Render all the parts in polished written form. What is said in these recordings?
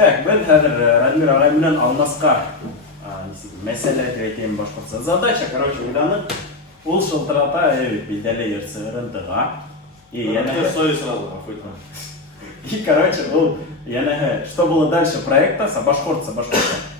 Так, ben хәзер Радмир Агай белән алмаска мәсьәлә әйтәм башкортса. Задача, короче, уйданы. Ул шылтырата билдәле йөрсәгәрендәга. И Я сори сразу, И, короче, ул яна что было дальше проекта башкортса.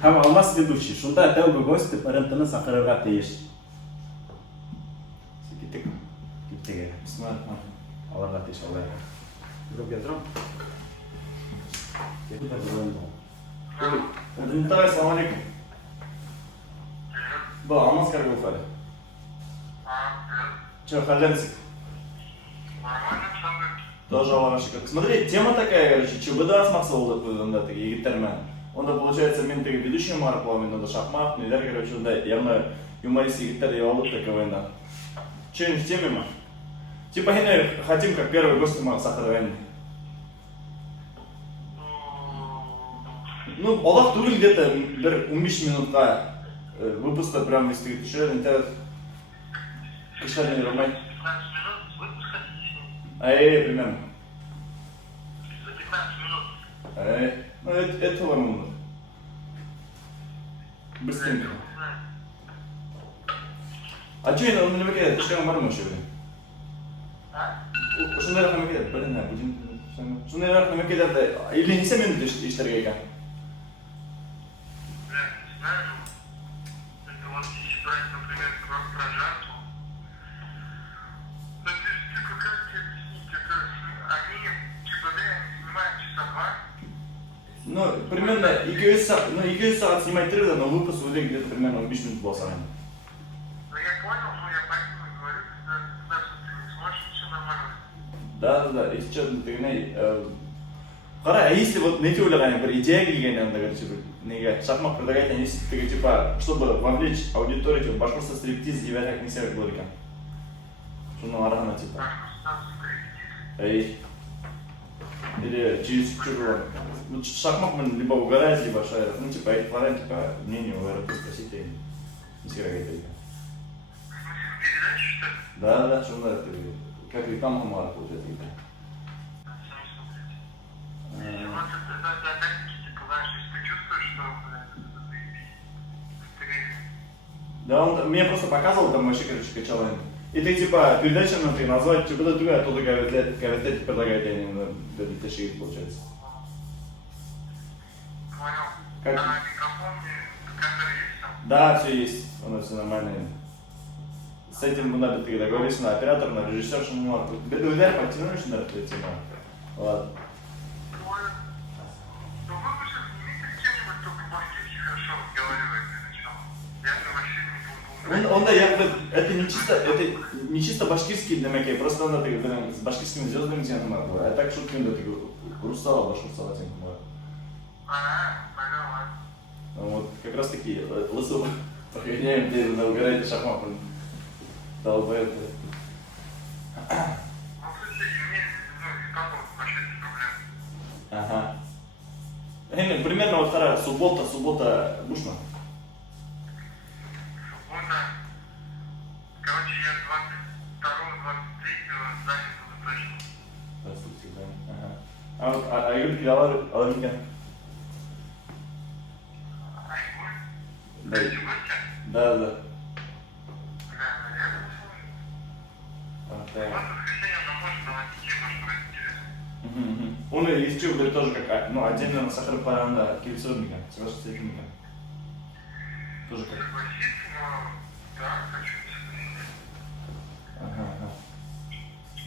Һәм алмас ведущий. Шунда тәүге гость РНТны сакырырга тиеш. Киттек. Аларга тиеш алай. Друг ядрам. Давай, салам алейкум. Да, Алмаз как бы фали. Че, халянсик? Тоже Аллашика. Смотри, тема такая, короче, ЧБД смаксал да, такие гитармен. Он получается, мен такие ведущий марку, мен надо шахмат, нелер, короче, да, явно юмористский гитар и алып такой, да. Че, в теме, ма? Типа, хотим, как первый гость, ма, Сахаровен. Ну, Аллах Турин где-то 15 минутка выпуска прям из таких еще интернет. Кошельный роман. 15 минут выпуска? Примерно. За 15 минут? Ну, это нормально. Быстренько. А что он не выкидывает? Что он мормошит? Что, наверное, выкидывает? Блин, будем... Что, наверное, выкидывает? Или не 7 минут иштергейка? Ну, примерно, и саат снимать триллер, но выпуск выйдет где-то примерно 15 минут голосами. Ну я понял, но я поэтому и говорю, когда ты не сможешь, все нормально. Да, и сейчас ты а если вот найти улягание, говорит, идея гигантская, говорит, типа, шахмат предлагает, они типа, чтобы вовлечь аудиторию, типа, башкортский стриптиз и вязать не серый глорика. Что на арана, типа. Или через чужого. Ну, шахмат мы либо угорать, либо шарят. Ну, типа, эти варианты, типа, мнение у РП спросите, не серый глорика. Передача, что ли? Да, что надо, как реклама мало получается. Да, он мне просто показывал там вообще, короче, качал. И ты типа передача на ты назвать, типа да другая, то говорит, предлагает, я не знаю, да шиит получается. Понял. Как? А микрофон, камера есть там? Да, все есть, у нас все нормально. С этим надо ты договоришься на оператор, на режиссер, что не может. Ты ударь, подтянешь на эту тему. Ладно. Понял. Ну вы лучше снимите чем-нибудь, только по-английски хорошо разговаривать для начала. Я вообще не буду. Он да, это не чисто башкирский для меня, просто надо с башкирскими звездами тем надо. А так шутки надо русала, башкирцала тем надо. Понял, ладно. Вот как раз таки лысого погоняем, где на угорайте шахмат. Долбоёб. Ну, кстати, мне, как вообще без проблем. Ага. Примерно вот вторая суббота душно. Суббота. Короче, я 22-23 занят буду точно. Здравствуйте, да. Ага. А вот, Игорь Кирилл, Алармикян? Айгуль? Да. Ты гостя? Да. Да, наверное, Так. вот воскресенье нам может давать тему, что интересно. Он из чего говорит тоже как, ну, отдельно на Сахар-Паранда Кирилловника, с вашего степенника. Тоже как. Согласиться, но да, хочу согласиться. Ага.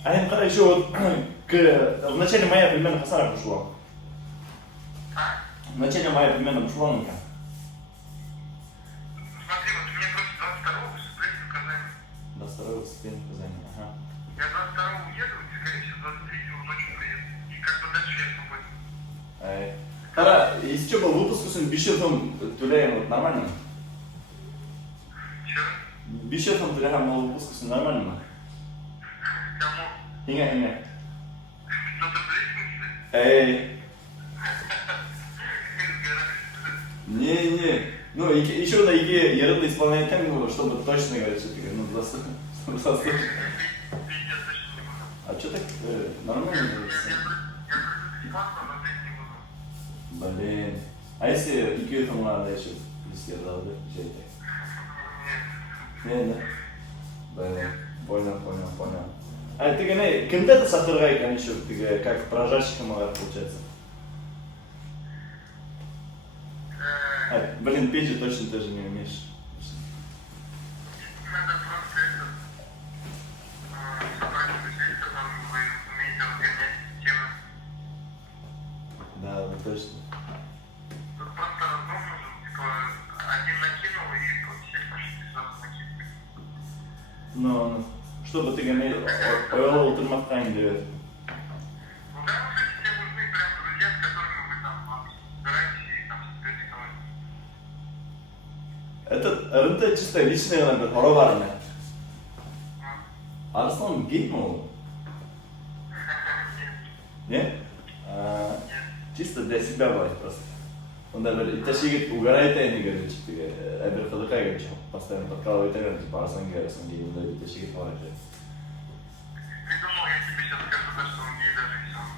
А я еще вот в начале мая примерно Хасара пришло. В начале мая примерно пришло Ника. Смотри, вот у меня просто 22-го выступление в Казани. 22-го выступление в Казани, ага. Я 22-го уеду, и, скорее всего, 23-го ночью приеду. И как бы дальше я свободен. Кара, если что, был выпуск, бишетом Туляем вот нормально? Чё? Бишетом Туляем был выпуск, нормально? Кому? Хиня. Кто-то близкий? Не. Ну, еще на ЕГЭ ерунда исполняет тему, чтобы точно говорить, что ты говоришь, ну, заслушай. А что так нормально? Я паспорт, но петь не буду. Блин. А если IQ там надо еще плюс да? Не, да? Блин. Понял. А ты говоришь, когда ты сахарай, конечно, ты как прожарщиком получается? Блин, печь же точно тоже не умеешь. Надо просто собрать людей, с которыми вы умеете разгонять темы. Да, точно. Тут просто разгон нужен, типа, один накинул и все пошли сразу накидывать. Ну, чтобы ты говорил, ойл тормоктайн делает. Ну да, вот эти тебе нужны прям друзья, с которыми вы там собираетесь и там себе говорите. Это чисто личное, наверное, хороварное. Арслан гей, ну? Нет? Чисто для себя бывает просто. Он даже тащит, угорает, и не говорит, что я беру такая, говорит, постоянно подкалывает, типа Арслан гей, да, тащит, бывает. Придумал, я тебе сейчас скажу, да, что он гей даже если он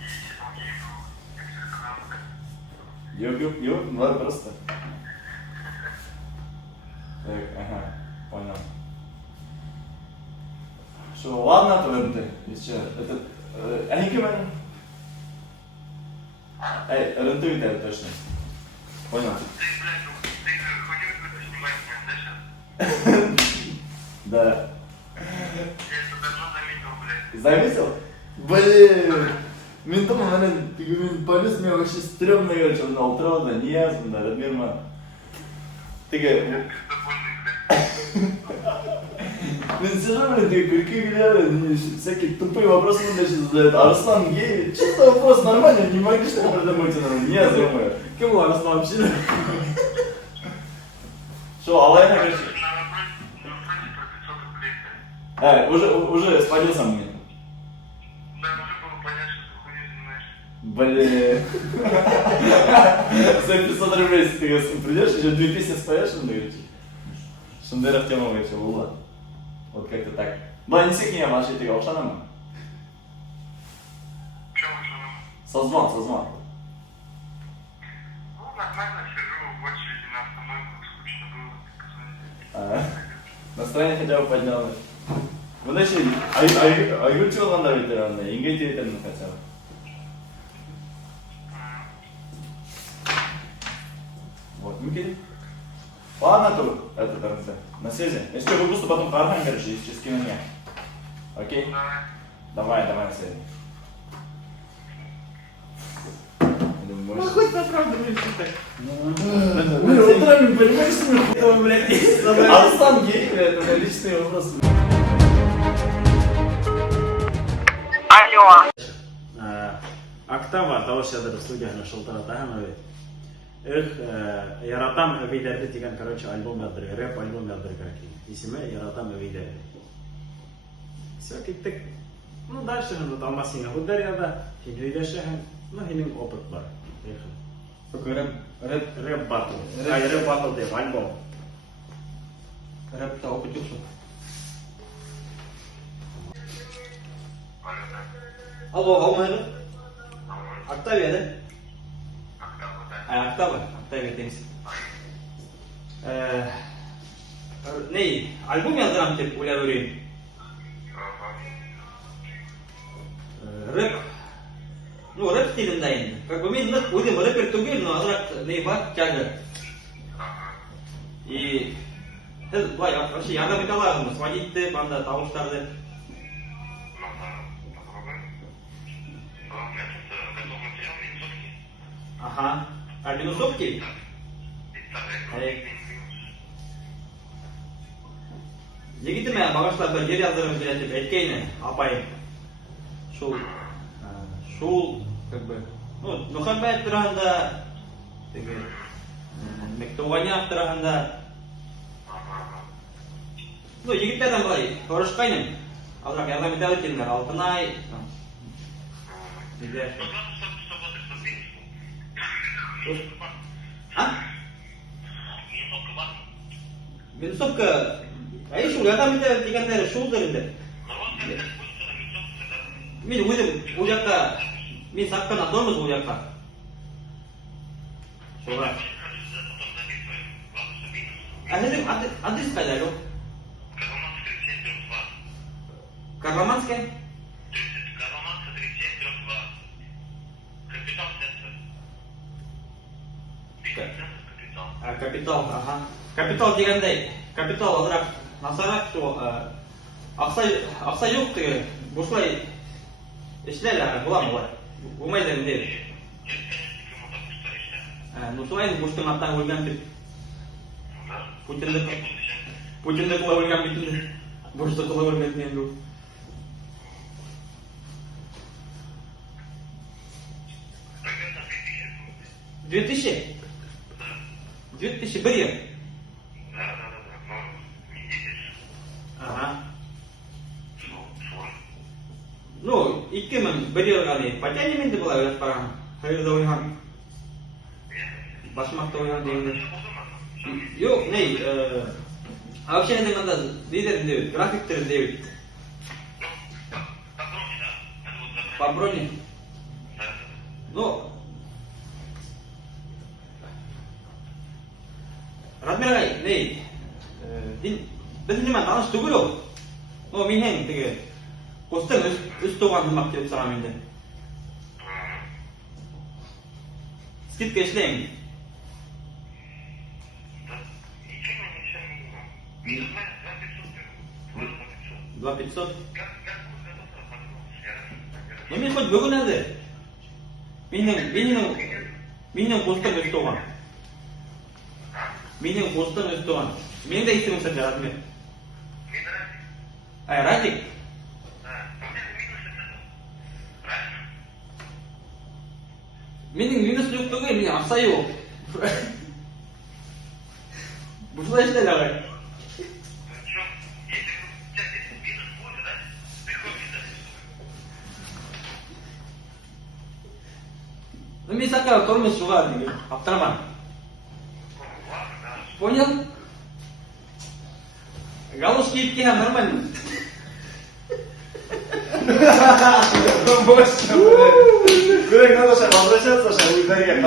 если он гей, то я бы тебе сказал, да. Ёп, ладно, просто. Так, ага, понял. Что, ладно, то ты еще, этот, Айкимен? РНТ видали точно. Понял. Ты, блядь, ты хоть выпуск снимать меня, да, сейчас? Да. Я это давно заметил, блядь. Заметил? Блин. Ментом, наверное, ты говоришь, полюс мне вообще стрёмно, короче, он алтрода, не ясно, да, Радмирма. Ты говоришь, блин, сижу, блин, ты курки глядя, всякие тупые вопросы он даже задает. Арслан гей, чисто вопрос нормальный, не могли что ли придумать, не я думаю. Кем Арслан вообще? Что, Алайна, короче? На вопросе про 500 рублей. Уже спалился мне. Да, уже было понятно, что ты хуйней занимаешься. Блин. За 500 рублей, если ты придешь, еще 2 песни споешь, он говорит. Шандеров тема вообще была. Вот как-то так. Была не всех не маши, ты говорил, что нам? Чё вы, что Созвон. Ну, нормально сижу в очереди на остановку, скучно было, позвонить. Настроение хотя бы поднял. Вот еще, а ютуб он давит, наверное, ингейти это не хотел. Вот, Микель. Ладно, то это ТРНТ. На связи. Если вы просто потом кархан, короче, если скину мне. Окей? Давай, на связи. Ну хоть на правду говоришь, так. Блин, утрами понимаешь, что Это, блядь, есть забрать. Арслан гей, блядь, это личные вопросы. Алло. Октава, того, что я даже в студии нашел Таратаханове. Яратам видео деген, короче, альбом яздыры, рэп альбом яздыры, короче. Исеме Яратам видео. Все, киттик. Ну, дальше, вот Алмасинга Хударьяда, Хинюидешехен, ну, хинин опыт бар. Такой Рэп батл. Рэп батл деп, альбом. рэп-то опыт yok. Алло, Алмайры? Октавия, да? Октавия теңіз. Альбом яздырам деп ойлап өрейін. Рэп. Ну, рэп стилінде енді. Как бы мен өзім рэпер түгел, но азырақ не бар, тяга. И былай вообще ярдам ете аласың, сводитті, банда тауыштарды. Ага. А минусовки? Егеті мен бағаштар бір жер яздырым келеді деп әйткейні, апайым. Шул, как бы, ну, Нухамбет тұрағында, Мектауаняқ тұрағында. Ну, егеттерден былай, көрішқайным. Азырақ ярдам ете өтеліңдер, Алтынай. А? Минусовка, әй шул, ярдам ете дегендері шулдыр енді. Мен өзім ол жаққа, мен саққан адамыз ол жаққа. Шуға. Потом записываем. Главное, что минус. А сіздің адрес қайда, алло? Карламанская 37/2. Карламанская? 30, Карламанская 37/2. Капитал центр. Бизнес-центр капитал. Капитал, ага. Капитал дегенде, капитал азырақ насарақ, сол ақса жоқ деген, бұшылай ішләлі, бұла ма олай? Болмайды енді. Нет, конечно, кому так устаешься. Ну солай бұштың аттан өлген деп, Да. Путинді қыла өлген бітінді, бұшты қыла өлген енді. Примерно 2000 будет. 2000? 2000 бір ел? Да. Но не 10. Ага. Свой. Ну, 2000 бір ел ғали, потянем енді бұла өліп барған, хайырда ойған, башымақта ойған дегенде. Yok, ne? Вообще это надо лидер делать, график делать. По броне. Ну, размерай, не? Без внимания, там что говорил? Ну, меня такие, костюм из того не могу сам инде. Скидка шлем. Минус 2500. 2500. Ну, мне хоть бүгін әлді. Менің қостың өз туған. Менің қостың өз туған. Менің де есімім сәді, Радмир. Радик? Менің минус жоқ түгіл, менің ақса жоқ. Бұшылай ішті әлі ағай. Ну, мне сака тормоз шуға деген, аптыраман. Понял? Галуш киіп келем, нормально. Больше, блядь. Надо сейчас возвращаться, сейчас ударить,